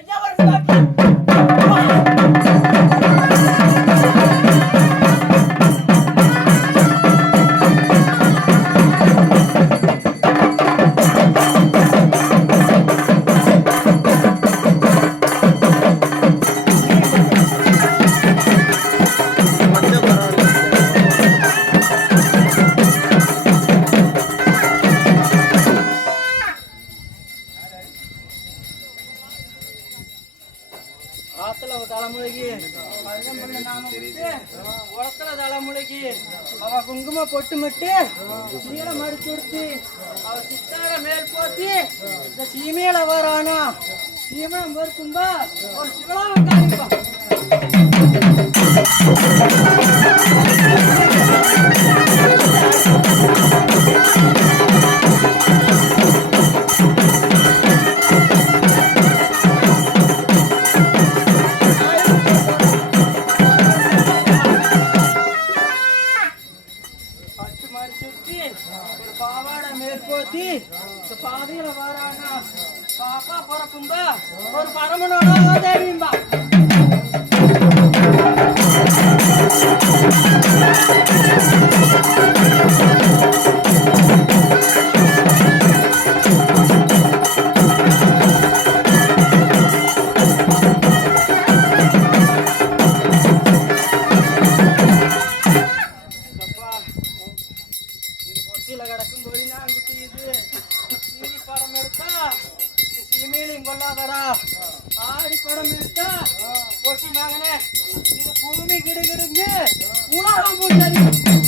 ஐயா வருகிறார்கள். ஆத்துல அவ தலைமுறைக்கு பஞ்சம்புள்ள நாம விட்டு, குளத்துல அவ குங்கும பொட்டு மிட்டு சீலை மடிச்சு கொடுத்து அவ சித்தார மேல் போத்தி இந்த சீமையில வரானா? சீமனம் பொறுக்கும்பா ஒரு சிவலாம காமிப்பா ஒரு பாவாடை மேற்கோத்தி இந்த பாதையில வரானா? பாப்பா பிறக்கும்பா ஒரு பரமனோட தேவியும்பா படம் எடுத்தா ஆடி படம் எடுத்தா பொட்டி மகனே இது பூமி கிடுகிடுங்க உலகம் பூச்சரி